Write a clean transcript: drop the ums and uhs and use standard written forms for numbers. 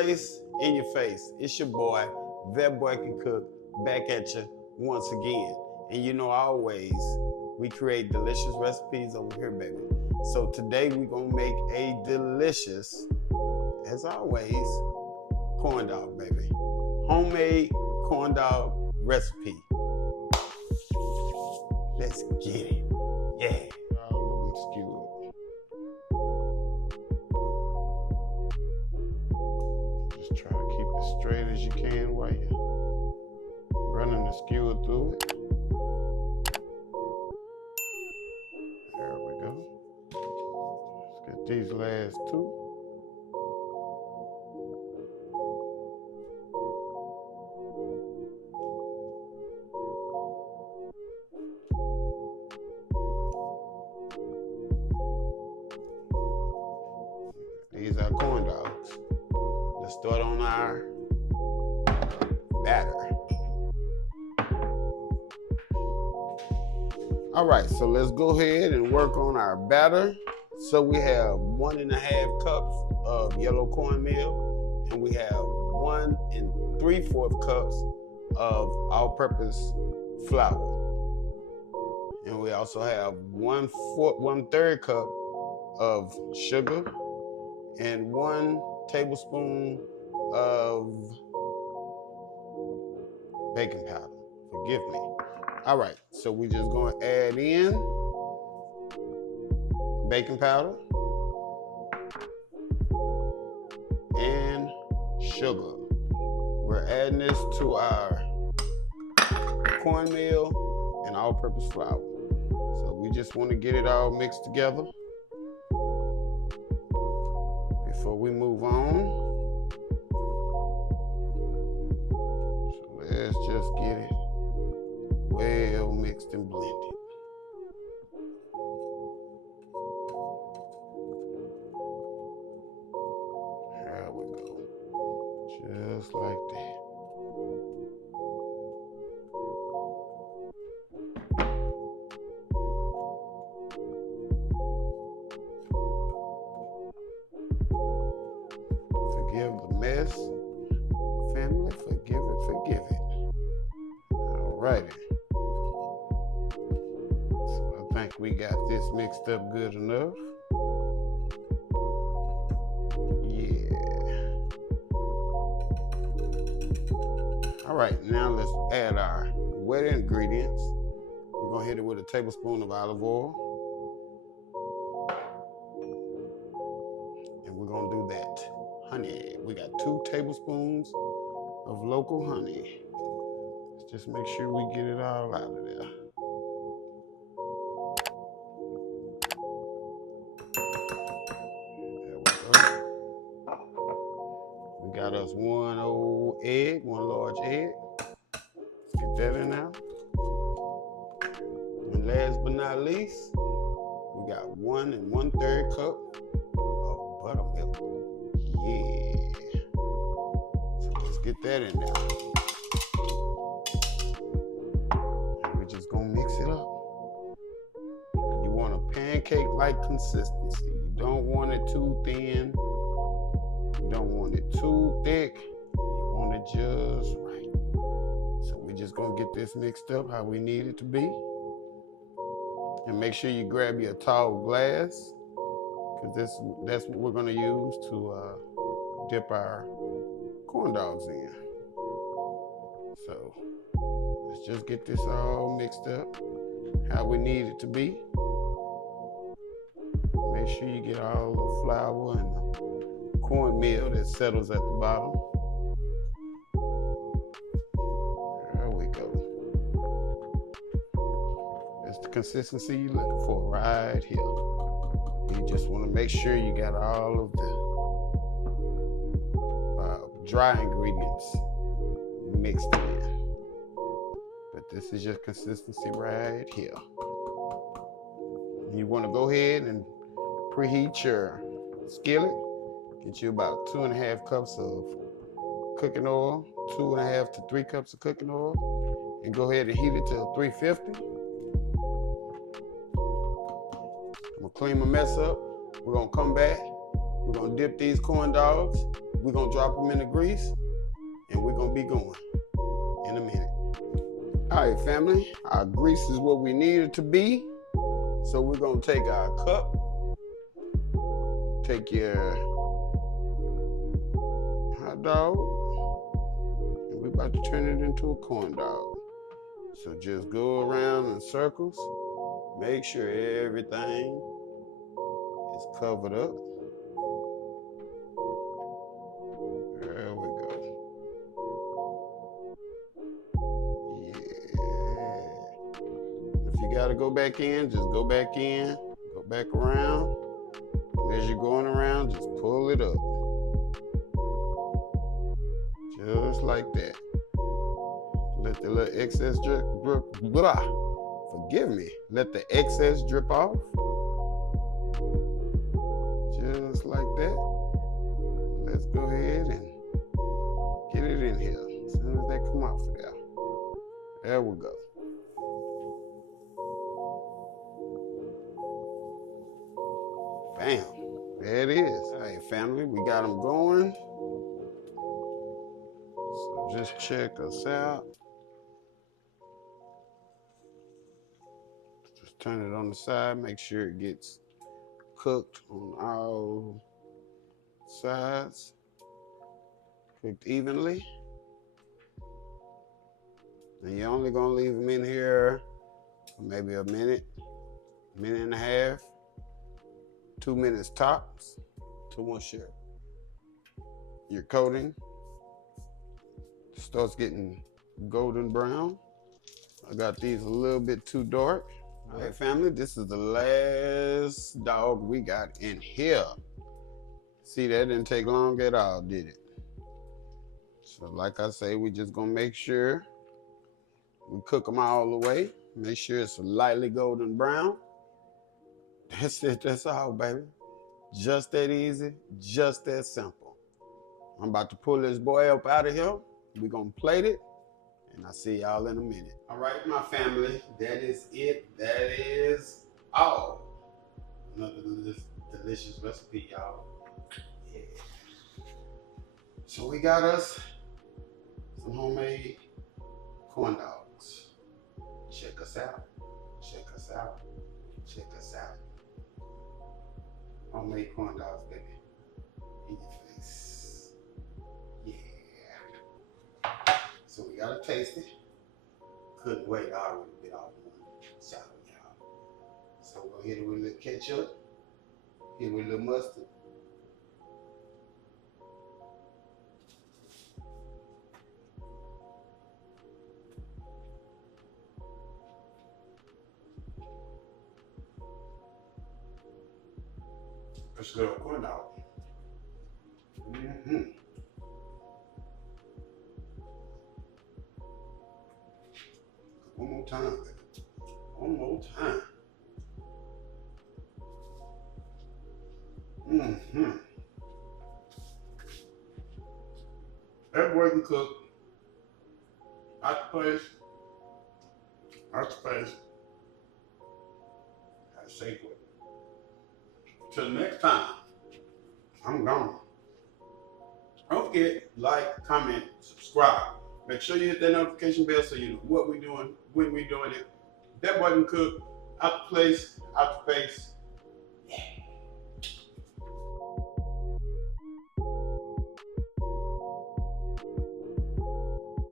boys in your face. It's your boy, That Boy Can Cook, back at you once again. And you know, always, we create delicious recipes over here, baby. So today we're gonna make a delicious, as always, corn dog, baby. Homemade corn dog recipe. Let's get it. Yeah. All of them skewered. Just try to keep it straight as you can while you're running the skewer through it. There we go. Let's get these last two. These are corn dogs. Let's start on our batter. All right, so let's go ahead and work on our batter. So we have 1.5 cups of yellow cornmeal, and we have 1 3/4 cups of all-purpose flour. And we also have 1/3 cup of sugar and 1 tablespoon of baking powder. Forgive me. All right, so we just going to add in baking powder and sugar. We're adding this to our cornmeal and all-purpose flour. So we just want to get it all mixed together before we move on. So let's just get it well mixed and blended. There we go. Just like that. Forgive the mess. Family, forgive it, forgive it. All righty. So I think we got this mixed up good enough. Yeah. All right, now let's add our wet ingredients. We're gonna hit it with a tablespoon of olive oil. And we're gonna do that. Honey, we got 2 tablespoons of local honey. Let's just make sure we get it all out of there. There we go. We got us 1 old egg, 1 large egg. Let's get that in now. And last but not least, we got 1 1/3 cup of buttermilk. Yeah. So let's get that in there. And we're just gonna mix it up. You want a pancake-like consistency. You don't want it too thin. You don't want it too thick. You want it just right. So we're just gonna get this mixed up how we need it to be. And make sure you grab your tall glass, because that's what we're gonna use to dip our corn dogs in. So let's just get this all mixed up how we need it to be. Make sure you get all the flour and the cornmeal that settles at the bottom. There we go. That's the consistency you're looking for right here. You just want to make sure you got all of the dry ingredients mixed in. But this is your consistency right here. You want to go ahead and preheat your skillet. Get you about 2.5 cups of cooking oil, 2.5 to 3 cups of cooking oil, and go ahead and heat it to 350. I'm gonna clean my mess up. We're gonna come back We're gonna dip these corn dogs. We're gonna drop them in the grease, and we're gonna be going in a minute. All right, family, our grease is what we need it to be. So we're gonna take our cup, take your hot dog, and we're about to turn it into a corn dog. So just go around in circles, make sure everything is covered up. There we go. Yeah. If you gotta go back in, just go back in, go back around. And as you're going around, just pull it up. Just like that. Let the little excess drip, blah. Forgive me. Let the excess drip off. Just like that. Let's go ahead and get it in here. As soon as they come off of there. There we go. Bam. There it is. All right, family, we got them going. So just check us out. Just turn it on the side, make sure it gets cooked on all sides, cooked evenly. And you're only gonna leave them in here for maybe a minute and a half, 2 minutes tops, to once your coating starts getting golden brown. I got these a little bit too dark. All right, family, this is the last dog we got in here. See, that didn't take long at all, did it? So like I say, we just gonna make sure we cook them all the way. Make sure it's lightly golden brown. That's it, that's all, baby. Just that easy, just that simple. I'm about to pull this boy up out of here. We're gonna plate it, and I'll see y'all in a minute. All right, my family, that is it. That is all. Another delicious recipe, y'all. Yeah. So we got us some homemade corn dogs. Check us out. Check us out. Check us out. Homemade corn dogs, baby. In your face. Yeah. So we gotta taste it. Couldn't wait. I already bit off one. Sorry, y'all. So we'll hit it with a little ketchup. Hit it with a little mustard. Let's go corn dog. Mm-hmm. One more time, baby. One more time. Mm-hmm. That boy can cook. Out the place. Out the place. Gotta shake it. Till next time, I'm gone. Don't forget, like, comment, subscribe. Make sure you hit that notification bell so you know what we're doing, when we're doing it. That wasn't cooked, out the place, out the face.